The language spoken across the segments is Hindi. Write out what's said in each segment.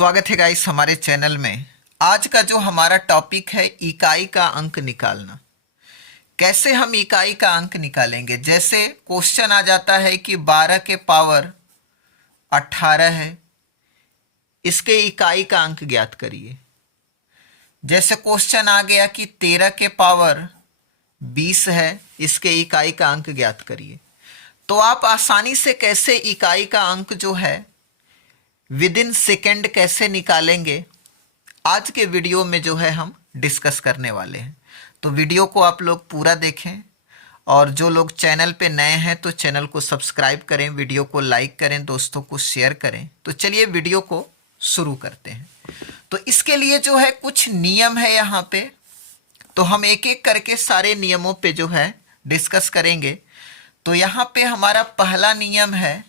स्वागत है गाइस हमारे चैनल में। आज का जो हमारा टॉपिक है इकाई का अंक निकालना। कैसे हम इकाई का अंक निकालेंगे? जैसे क्वेश्चन आ जाता है कि 12 के पावर 18 है, इसके इकाई का अंक ज्ञात करिए। जैसे क्वेश्चन आ गया कि 13 के पावर 20 है, इसके इकाई का अंक ज्ञात करिए। तो आप आसानी से कैसे इकाई का अंक जो है विद इन सेकेंड कैसे निकालेंगे, आज के वीडियो में जो है हम डिस्कस करने वाले हैं। तो वीडियो को आप लोग पूरा देखें और जो लोग चैनल पे नए हैं तो चैनल को सब्सक्राइब करें, वीडियो को लाइक करें, दोस्तों को शेयर करें। तो चलिए वीडियो को शुरू करते हैं। तो इसके लिए जो है कुछ नियम है यहाँ पे, तो हम एक एक करके सारे नियमों पे जो है डिस्कस करेंगे। तो यहाँ पे हमारा पहला नियम है,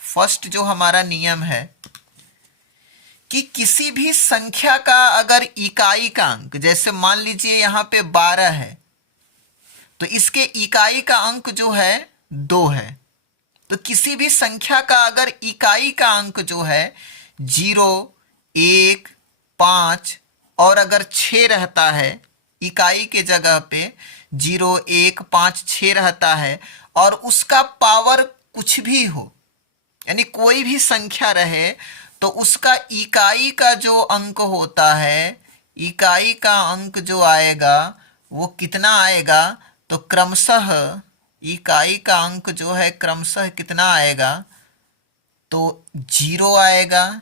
फर्स्ट जो हमारा नियम है कि किसी भी संख्या का अगर इकाई का अंक, जैसे मान लीजिए यहाँ पे 12 है तो इसके इकाई का अंक जो है 2 है। तो किसी भी संख्या का अगर इकाई का अंक जो है 0, 1, 5 और अगर 6 रहता है, इकाई के जगह पे 0, 1, 5, 6 रहता है और उसका पावर कुछ भी हो, यानी कोई भी संख्या रहे, तो उसका इकाई का जो अंक होता है, इकाई का अंक जो आएगा वो कितना आएगा? तो क्रमशः इकाई का अंक जो है क्रमशः कितना आएगा? तो 0 आएगा,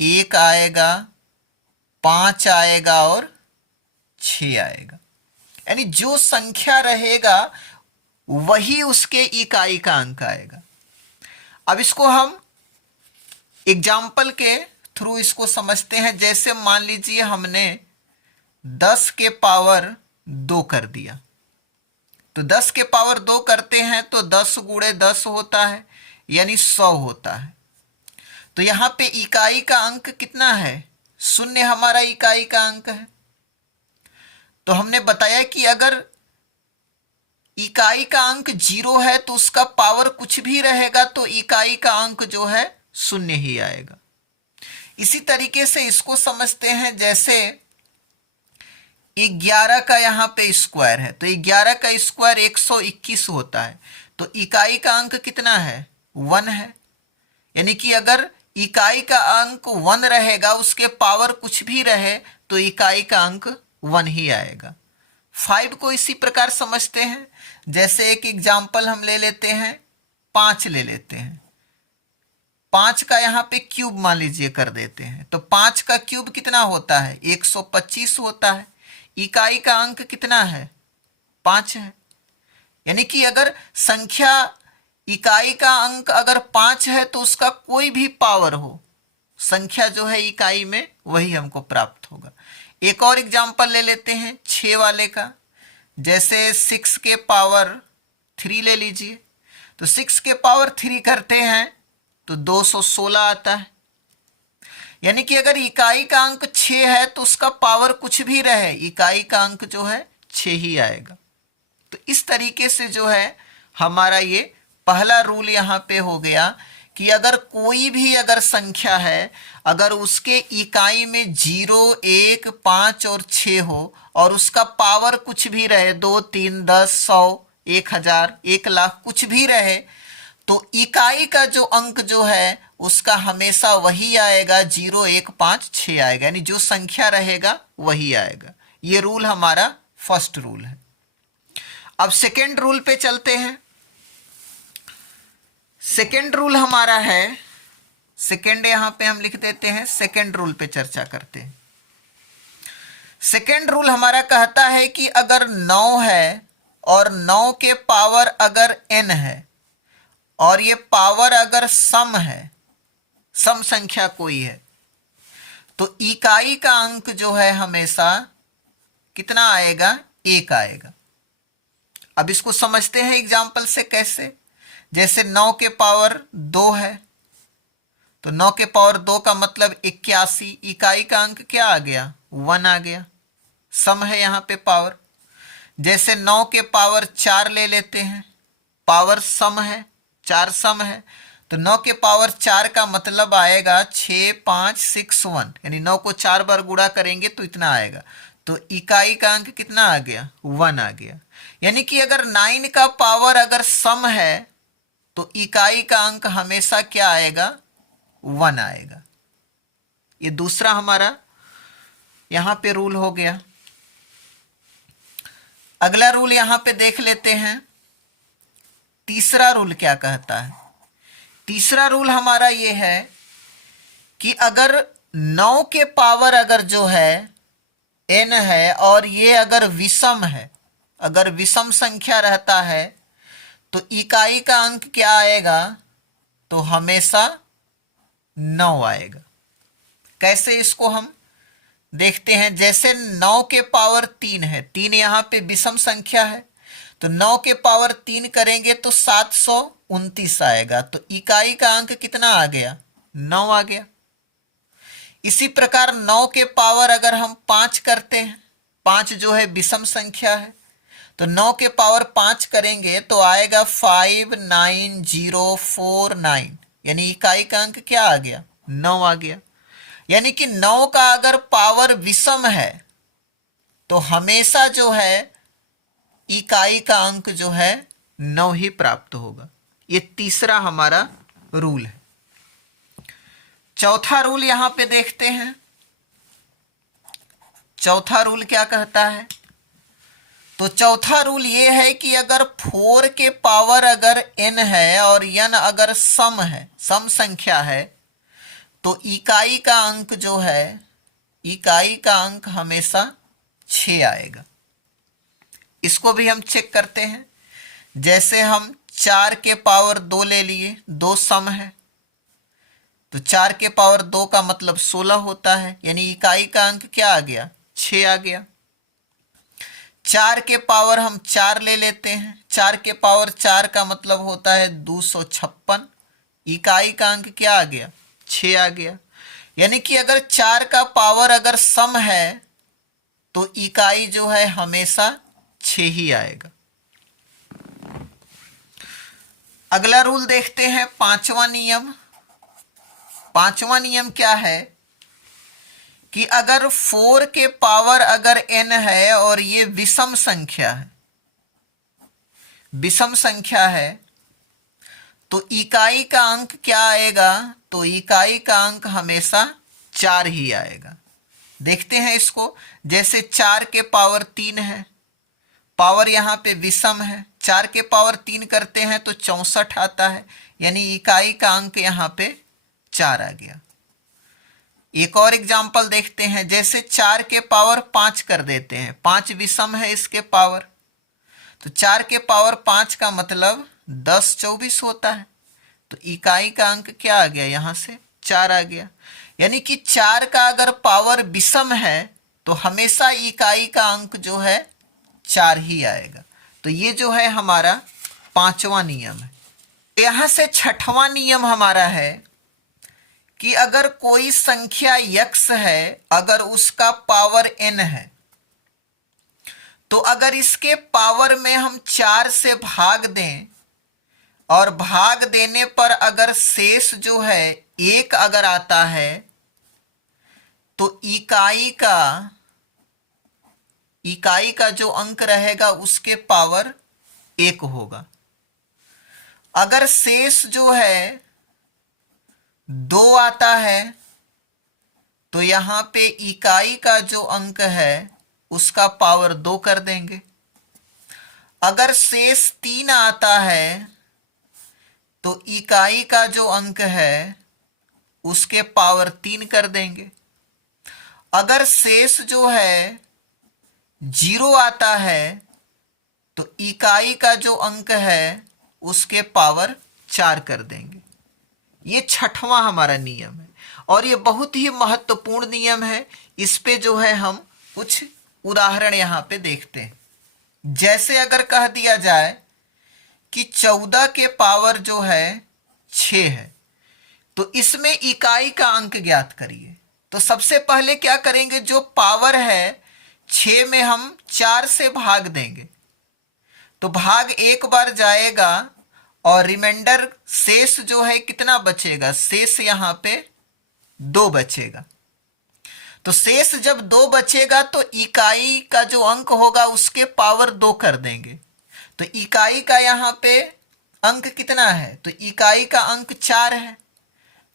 1 आएगा, 5 आएगा और 6 आएगा। यानी जो संख्या रहेगा वही उसके इकाई का अंक आएगा। अब इसको हम एग्जाम्पल के थ्रू इसको समझते हैं। जैसे मान लीजिए हमने 10 के पावर 2 कर दिया, तो 10 के पावर 2 करते हैं तो 10 गुणे 10 होता है, यानी 100 होता है। तो यहाँ पे इकाई का अंक कितना है? 0 हमारा इकाई का अंक है। तो हमने बताया कि अगर इकाई का अंक 0 है तो उसका पावर कुछ भी रहेगा तो इकाई का अंक जो है 0 ही आएगा। इसी तरीके से इसको समझते हैं। जैसे 11 का यहाँ पे स्क्वायर है, तो 11 का स्क्वायर 121 होता है, तो इकाई का अंक कितना है? 1 है। यानी कि अगर इकाई का अंक 1 रहेगा, उसके पावर कुछ भी रहे तो इकाई का अंक 1 ही आएगा। 5 को इसी प्रकार समझते हैं। जैसे एक एग्जाम्पल हम ले लेते हैं, 5 ले लेते हैं। 5 का यहाँ पे क्यूब मान लीजिए कर देते हैं, तो 5 का क्यूब कितना होता है? 125 होता है। इकाई का अंक कितना है? 5 है। यानी कि अगर संख्या इकाई का अंक अगर 5 है तो उसका कोई भी पावर हो, संख्या जो है इकाई में वही हमको प्राप्त होगा। एक और एग्जाम्पल ले लेते हैं 6 वाले का। जैसे 6 के पावर 3 ले लीजिए, तो 6 के पावर 3 करते हैं तो 216 आता है। यानी कि अगर इकाई का अंक 6 है तो उसका पावर कुछ भी रहे, इकाई का अंक जो है 6 ही आएगा। तो इस तरीके से जो है हमारा ये पहला रूल यहाँ पे हो गया कि अगर कोई भी अगर संख्या है, अगर उसके इकाई में 0, 1, 5 और 6 हो और उसका पावर कुछ भी रहे, 2, 3, 10, 100, 1000, 1 लाख कुछ भी रहे, तो इकाई का जो अंक जो है उसका हमेशा वही आएगा, 0, 1, 5, 6 आएगा। यानी जो संख्या रहेगा वही आएगा। ये रूल हमारा फर्स्ट रूल है। अब सेकेंड रूल पे चलते हैं। सेकेंड रूल हमारा है, सेकेंड यहां पे हम लिख देते हैं, सेकेंड रूल पे चर्चा करते हैं। सेकेंड रूल हमारा कहता है कि अगर 9 है और 9 के पावर अगर n है और ये पावर अगर सम है, सम संख्या कोई है, तो इकाई का अंक जो है हमेशा कितना आएगा? 1 आएगा। अब इसको समझते हैं एग्जाम्पल से कैसे। जैसे 9 के पावर 2 है, तो 9 के पावर 2 का मतलब 81, इकाई का अंक क्या आ गया? 1 आ गया। सम है यहाँ पे पावर। जैसे 9 के पावर 4 ले लेते हैं, पावर सम है, 4 सम है, तो 9 के पावर 4 का मतलब आएगा 6561, यानी 9 को 4 बार गुणा करेंगे तो इतना आएगा। तो इकाई का अंक कितना आ गया? 1 आ गया। यानी कि अगर 9 का पावर अगर सम है तो इकाई का अंक हमेशा क्या आएगा? 1 आएगा। ये दूसरा हमारा यहां पे रूल हो गया। अगला रूल यहां पे देख लेते हैं। तीसरा रूल क्या कहता है? तीसरा रूल हमारा ये है कि अगर 9 के पावर अगर जो है n है और ये अगर विषम है, अगर विषम संख्या रहता है तो इकाई का अंक क्या आएगा? तो हमेशा 9 आएगा। कैसे इसको हम देखते हैं। जैसे 9 के पावर 3 है, 3 यहां पे विषम संख्या है, तो 9 के पावर 3 करेंगे तो 729 आएगा। तो इकाई का अंक कितना आ गया? 9 आ गया। इसी प्रकार 9 के पावर अगर हम 5 करते हैं, 5 जो है विषम संख्या है, तो 9 के पावर 5 करेंगे तो आएगा 59049, यानी इकाई का अंक क्या आ गया? 9 आ गया। यानी कि 9 का अगर पावर विषम है तो हमेशा जो है इकाई का अंक जो है 9 ही प्राप्त होगा। ये तीसरा हमारा रूल है। चौथा रूल यहां पे देखते हैं। चौथा रूल क्या कहता है? तो चौथा रूल ये है कि अगर 4 के पावर अगर n है और n अगर सम है, सम संख्या है, तो इकाई का अंक जो है, इकाई का अंक हमेशा 6 आएगा। इसको भी हम चेक करते हैं। जैसे हम 4 के पावर 2 ले लिए, 2 सम है, तो 4 के पावर 2 का मतलब 16 होता है, यानी इकाई का अंक क्या आ गया? 6 आ गया। 4 के पावर हम 4 ले लेते हैं, 4 के पावर 4 का मतलब होता है 256, इकाई का अंक क्या आ गया? 6 आ गया। यानी कि अगर 4 का पावर अगर सम है तो इकाई जो है हमेशा 6 ही आएगा। अगला रूल देखते हैं, पांचवा नियम। पांचवा नियम क्या है कि अगर 4 के पावर अगर n है और ये विषम संख्या है, विषम संख्या है, तो इकाई का अंक क्या आएगा? तो इकाई का अंक हमेशा 4 ही आएगा। देखते हैं इसको। जैसे 4 के पावर 3 है, पावर यहां पे विषम है, 4 के पावर 3 करते हैं तो 64 आता है, यानी इकाई का अंक यहां पे 4 आ गया। एक और एग्जांपल देखते हैं। जैसे 4 के पावर 5 कर देते हैं, 5 विषम है इसके पावर, तो 4 के पावर 5 का मतलब 10 24 होता है, तो इकाई का अंक क्या आ गया? यहां से 4 आ गया। यानी कि 4 का अगर पावर विषम है तो हमेशा इकाई का अंक जो है 4 ही आएगा। तो ये जो है हमारा पांचवा नियम है। यहां से छठवां नियम हमारा है कि अगर कोई संख्या x है, अगर उसका पावर n है, तो अगर इसके पावर में हम 4 से भाग दें और भाग देने पर अगर शेष जो है 1 अगर आता है तो इकाई का जो अंक रहेगा उसके पावर 1 होगा। अगर शेष जो है 2 आता है तो यहां पे इकाई का जो अंक है उसका पावर 2 कर देंगे। अगर शेष 3 आता है तो इकाई का जो अंक है उसके पावर 3 कर देंगे। अगर शेष जो है 0 आता है तो इकाई का जो अंक है उसके पावर 4 कर देंगे। ये छठवां हमारा नियम है और ये बहुत ही महत्वपूर्ण नियम है। इस पे जो है हम कुछ उदाहरण यहां पे देखते हैं। जैसे अगर कह दिया जाए कि 14 के पावर जो है 6 है, तो इसमें इकाई का अंक ज्ञात करिए। तो सबसे पहले क्या करेंगे, जो पावर है 6 में हम 4 से भाग देंगे, तो भाग एक बार जाएगा और रिमाइंडर शेष जो है कितना बचेगा, शेष यहाँ पे 2 बचेगा। तो शेष जब 2 बचेगा तो इकाई का जो अंक होगा उसके पावर 2 कर देंगे। तो इकाई का यहाँ पे अंक कितना है, तो इकाई का अंक 4 है।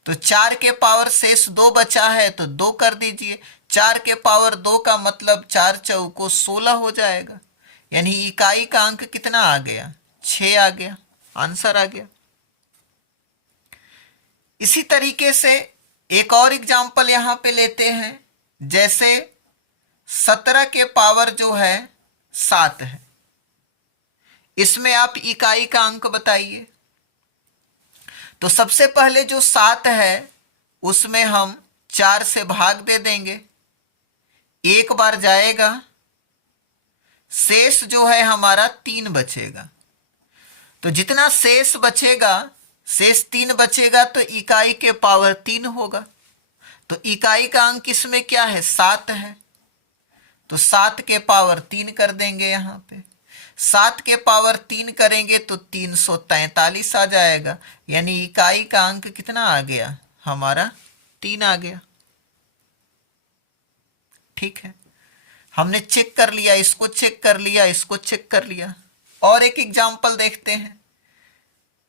तो 4 के पावर शेष 2 बचा है तो 2 कर दीजिए। 4 के पावर 2 का मतलब 4 चौको 16 हो जाएगा। यानी इकाई का अंक कितना आ गया, 6 आ गया, आंसर आ गया। इसी तरीके से एक और एग्जांपल यहां पे लेते हैं। जैसे 17 के पावर जो है 7 है, इसमें आप इकाई का अंक बताइए। तो सबसे पहले जो 7 है उसमें हम 4 से भाग दे देंगे, एक बार जाएगा, शेष जो है हमारा 3 बचेगा। तो जितना शेष बचेगा, शेष 3 बचेगा तो इकाई के पावर 3 होगा। तो इकाई का अंक इसमें क्या है, 7 है। तो 7 के पावर 3 कर देंगे। यहाँ पे 7 के पावर 3 करेंगे तो 343 आ जाएगा। यानी इकाई का अंक कितना आ गया हमारा, 3 आ गया। ठीक है, हमने चेक कर लिया, इसको चेक कर लिया, इसको चेक कर लिया। और एक एग्जांपल देखते हैं।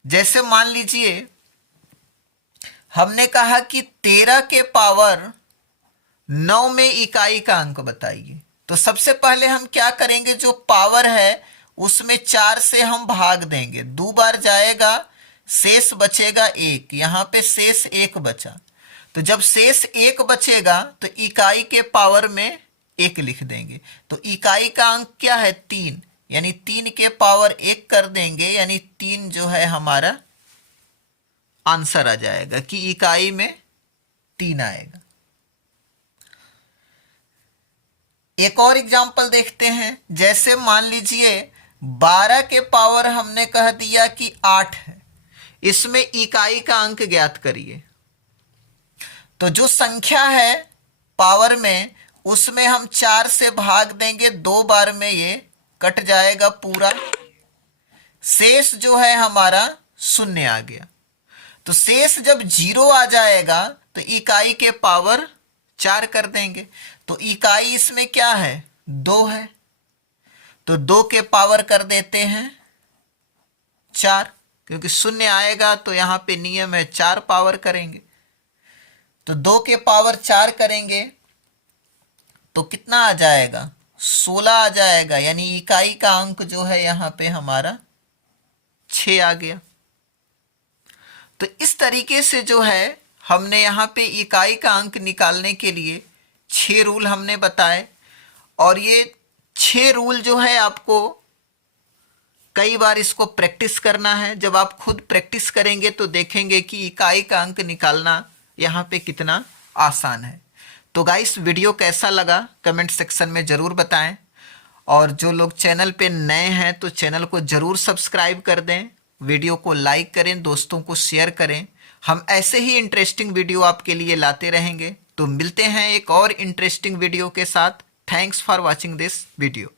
जैसे मान लीजिए हमने कहा कि 13 के पावर 9 में इकाई का अंक बताइए। तो सबसे पहले हम क्या करेंगे, जो पावर है उसमें 4 से हम भाग देंगे, 2 बार जाएगा, शेष बचेगा 1। यहां पे शेष 1 बचा। तो जब शेष 1 बचेगा तो इकाई के पावर में 1 लिख देंगे। तो इकाई का अंक क्या है, 3। यानी 3 के पावर 1 कर देंगे। यानी 3 जो है हमारा आंसर आ जाएगा कि इकाई में 3 आएगा। एक और एग्जांपल देखते हैं। जैसे मान लीजिए 12 के पावर हमने कह दिया कि 8 है, इसमें इकाई का अंक ज्ञात करिए। तो जो संख्या है पावर में उसमें हम 4 से भाग देंगे, 2 बार में ये कट जाएगा पूरा। शेष जो है हमारा 0 आ गया। तो शेष जब 0 आ जाएगा तो इकाई के पावर 4 कर देंगे। तो इकाई इसमें क्या है, 2 है। तो 2 के पावर कर देते हैं 4, क्योंकि 0 आएगा तो यहां पे नियम है 4 पावर करेंगे। तो 2 के पावर 4 करेंगे तो कितना आ जाएगा, 16 आ जाएगा। यानी इकाई का अंक जो है यहां पे हमारा 6 आ गया। तो इस तरीके से जो है हमने यहाँ पे इकाई का अंक निकालने के लिए 6 रूल हमने बताए। और ये 6 रूल जो है आपको कई बार इसको प्रैक्टिस करना है। जब आप खुद प्रैक्टिस करेंगे तो देखेंगे कि इकाई का अंक निकालना यहाँ पे कितना आसान है। तो गाइस, वीडियो कैसा लगा कमेंट सेक्शन में ज़रूर बताएं। और जो लोग चैनल पे नए हैं तो चैनल को ज़रूर सब्सक्राइब कर दें, वीडियो को लाइक करें, दोस्तों को शेयर करें। हम ऐसे ही इंटरेस्टिंग वीडियो आपके लिए लाते रहेंगे। तो मिलते हैं एक और इंटरेस्टिंग वीडियो के साथ। Thanks for watching this video.